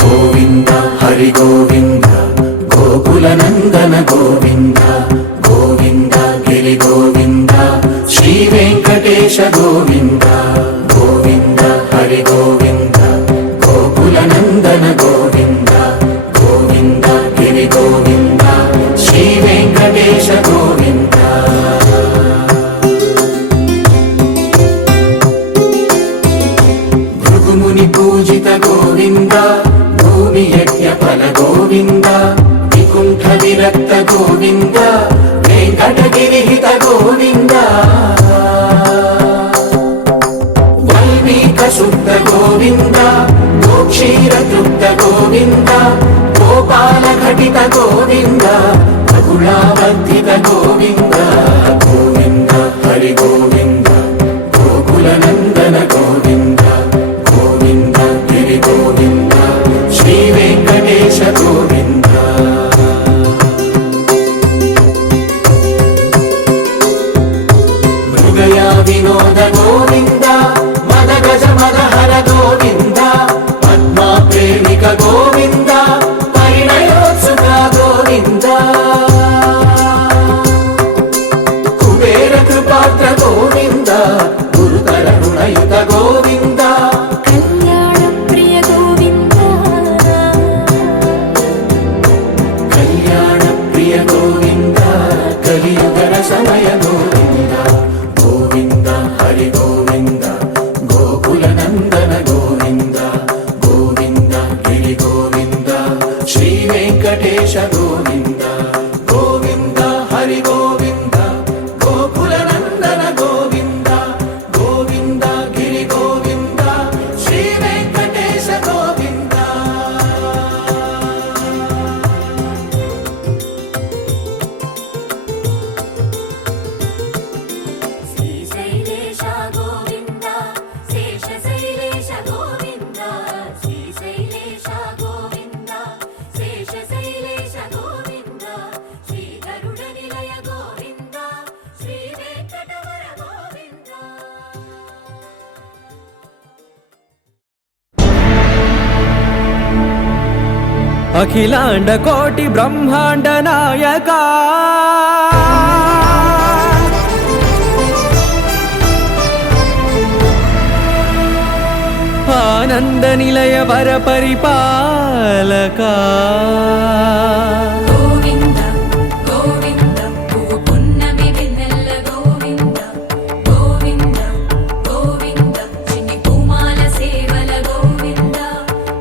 గోవింద హరి గోవింద గోకుల నందన గోవింద గోవింద గిరి గోవింద శ్రీ వెంకటేశ గోవింద గోవింద హరి గోవింద గోకుల నందన గోవింద గోవింద గిరి గోవింద శ్రీ వెంకటేశ గోవింద. భృగుముని పూజిత గోవింద భూమి యజ్ఞ ఫల గోవింద వికుంఠ విరక్త గోవింద వెంకటగిరిహిత గోవింద వల్మీక శుద్ధ గోవింద గోక్షీర తృప్త గోవింద గోపాల ఘటిత గోవింద బహుళావర్ధిత గోవింద గోవింద హరి గోవింద గోకుల నందన గోవింద గోవింద గిరి గోవింద శ్రీ వెంకటేశ గోవింద. మృగయ వినోద గోవింద మద గజ మదహర గోవింద పద్మా ప్రేమిక గోవింద పరిణయోత్సుక గోవింద కుబేర కృపాత్ర గోవింద గురుతర రుణయుత గోవింద కళ్యాణ ప్రియ గోవింద కళ్యాణ ప్రియ గోవింద కలియుగ సమయ గోవింద గోవింద హరి గోవింద గోకుల నందన గోవింద గోవింద గిరి గోవింద శ్రీ వెంకటేశ గోవింద గోవింద హరి గోవింద గోకుల నందన గోవింద గోవింద గిరి గోవింద శ్రీ వెంకటేశ గోవింద. శ్రీశైలేశ గోవింద శేషశైలేశ గోవింద శ్రీశైలేశ గోవింద శేషశైలేశ గోవింద శ్రీ గరుడ నిలయ గోవింద శ్రీ వెంకటవర గోవింద. అఖిలాండ కోటి బ్రహ్మాండ నాయక ఆనంద నిలయ వర పరిపాలక గోవింద గోవింద పువ్వు పున్నమి వెన్నెల గోవింద గోవింద గోవింద చిన్ని పూమాల సేవల గోవింద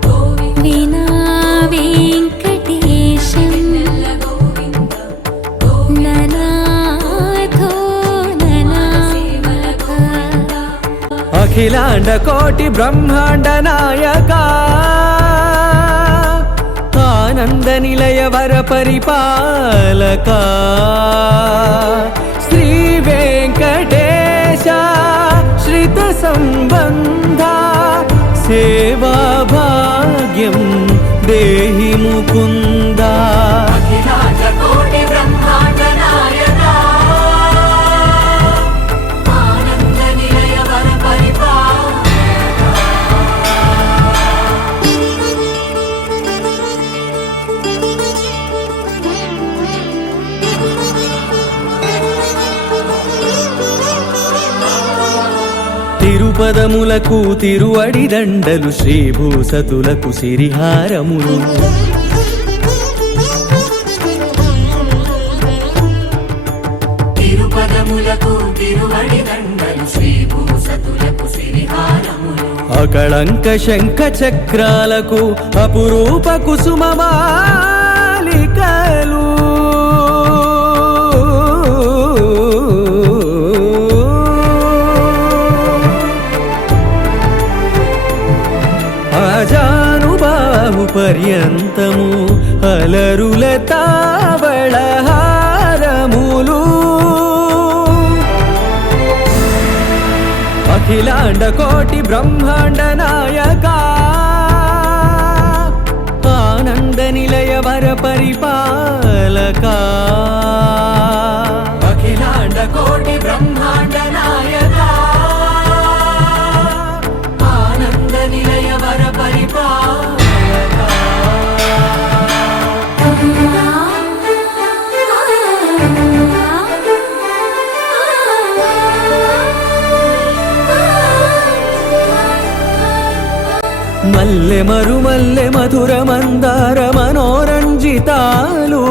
గోవింద వీణా వెంకటేశం వెన్నెల గోవింద ననాథో ననా సేవల గోవింద. అఖిలాండ కోటి బ్రహ్మాండ నాయక ఆనంద నిలయ వర పరిపాలక శ్రీ వెంకటేశ శ్రిత సంబంధ సేవా భాగ్యం దేహి ముకుంద. అఖిలాండ కోటి బ్రహ్మాండ నాయక ఆనంద నిలయ వర తిరుపదములకు తిరువడి దండలు శ్రీభూసతులకు సిరిహారములు తిరుపదములకు తిరువడి దండలు శ్రీభూసతులకు సిరిహారములు అకళంక శంఖ చక్రాలకు అపురూప కుసుమమాలికలు అజానుబాహు పర్యంతము అలరుల తావళహారములు అఖిలాండ కోటి బ్రహ్మాండ నాయక ఆనంద నిలయ వర పరిపాలక అఖిలాండ కోటి బ్రహ్మాండ నాయక మల్లె మరుమల్లె మధుర మందార మనోరంజితాలు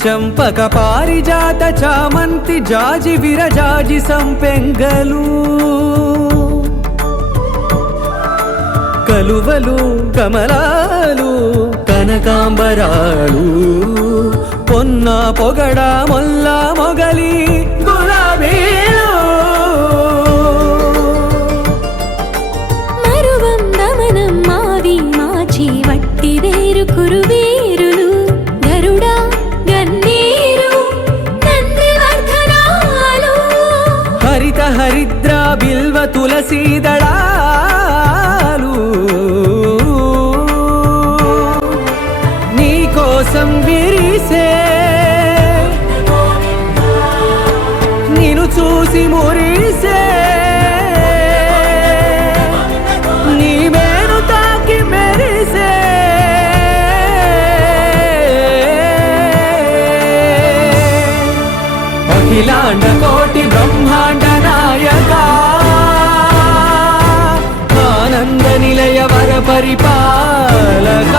చంపక పారిజాత చామంతి జాజి విరజాజి సంపెంగలు కలువలు కమలాలు కనకాంబరాలు పొన్న పొగడ మొల్ల మొగలి గులాబీలు మరువం దమనం మావి మాచి వట్టి వేరు కురువేరులు గరుడ గన్నేరు నందివర్ధనాలు హరిత హరిద్ర బిల్వ తులసీదళాలు నీ కోసం విరిసే నిన్ను చూసి మురిసే నీ మేను తాకి మెరిసే అఖిలాండ కోటి బ్రహ్మాండ నాయక ఆనంద నిలయ వర పరిపాలక